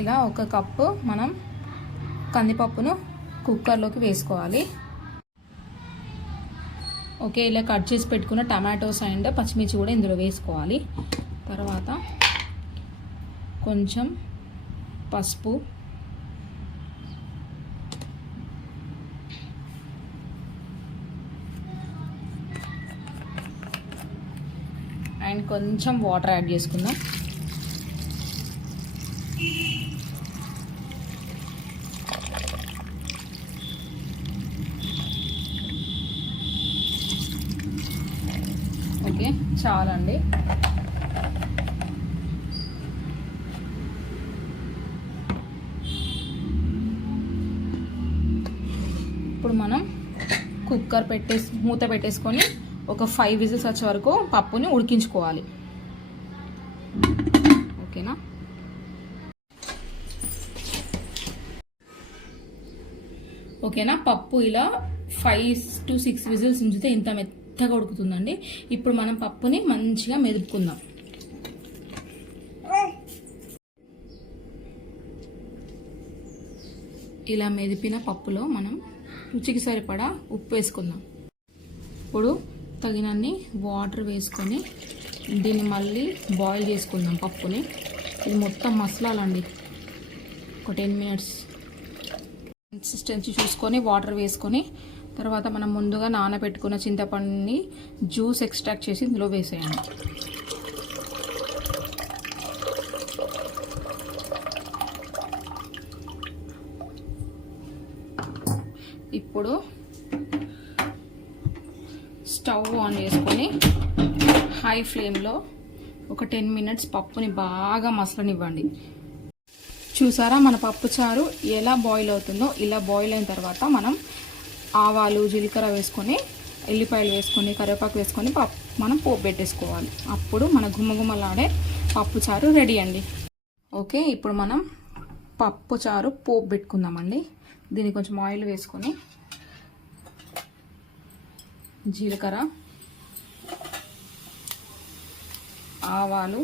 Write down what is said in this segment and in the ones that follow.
ఇలా 1 కప్పు మనం కందిపప్పును కుక్కర్లోకి వేసుకోవాలి. ఓకే, ఇలా కట్ చేసి పెట్టుకున్న టమాటోస్ అండ్ పచ్చిమిర్చి కూడా ఇందులో వేసుకోవాలి. తర్వాత కొంచెం పసుపు, అండ్ కొంచెం వాటర్ యాడ్ చేసుకుందాం. ఓకే, చాలండి. ఇప్పుడు మనం కుక్కర్ మూత పెట్టేసుకొని ఒక 5 విజిల్స్ వచ్చే వరకు పప్పుని ఉడికించుకోవాలి. ఓకేనా? ఓకేనా, పప్పు ఇలా 5 to 6 విజిల్స్ ఉంచితే ఇంత మెత్తగా ఉడుకుతుందండి. ఇప్పుడు మనం పప్పుని మంచిగా మెదుపుకుందాం. ఇలా మెదిపిన పప్పులో మనం రుచికి సరిపడా ఉప్పు వేసుకుందాం. ఇప్పుడు తగినన్ని వాటర్ వేసుకొని దీన్ని మళ్ళీ బాయిల్ చేసుకుందాం పప్పుని. ఇది మొత్తం మసలాలండి. ఒక 10 మినిట్స్ కన్సిస్టెన్సీ చూసుకొని వాటర్ వేసుకొని తర్వాత మనం ముందుగా నానబెట్టుకున్న చింతపండుని జ్యూస్ ఎక్స్ట్రాక్ట్ చేసి ఇందులో వేసేయండి. ఇప్పుడు స్టవ్ ఆన్ చేసుకొని హై ఫ్లేమ్లో ఒక 10 మినిట్స్ పప్పుని బాగా మసలనివ్వండి. చూసారా మన పప్పు చారు ఎలా బాయిల్ అవుతుందో? ఇలా బాయిల్ అయిన తర్వాత మనం ఆవాలు, జీలకర్ర వేసుకొని, ఎల్లిపాయలు వేసుకొని, కరివేపాకు వేసుకొని మనం పోపు పెట్టేసుకోవాలి. అప్పుడు మన గుమ్మగుమ్మలాడే పప్పు చారు రెడీ అండి. ఓకే, ఇప్పుడు మనం పప్పు చారు పోపు పెట్టుకుందామండి. దీనికి కొంచెం ఆయిల్ వేసుకొని జీలకర్ర, ఆవాలు,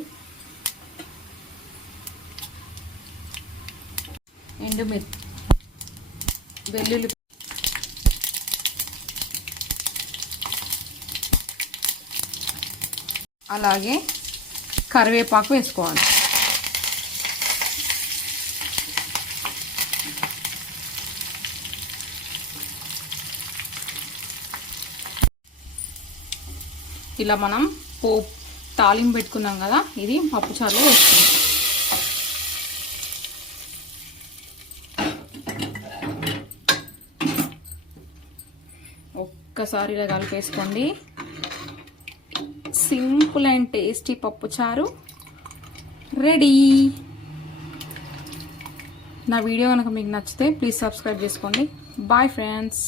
ఎండుమిర్చి, వెల్లుల్లి, అలాగే కరివేపాకు వేసుకోవాలి. ఇలా మనం తాలింపు పెట్టుకున్నాం కదా, ఇది పప్పుచారులో వేసుకుందాం. ఒక్కసారి ఇలా కలిపేసుకోండి. సింపుల్ అండ్ టేస్టీ పప్పుచారు రెడీ. నా వీడియో కనుక మీకు నచ్చితే ప్లీజ్ సబ్స్క్రైబ్ చేసుకోండి. Bye friends.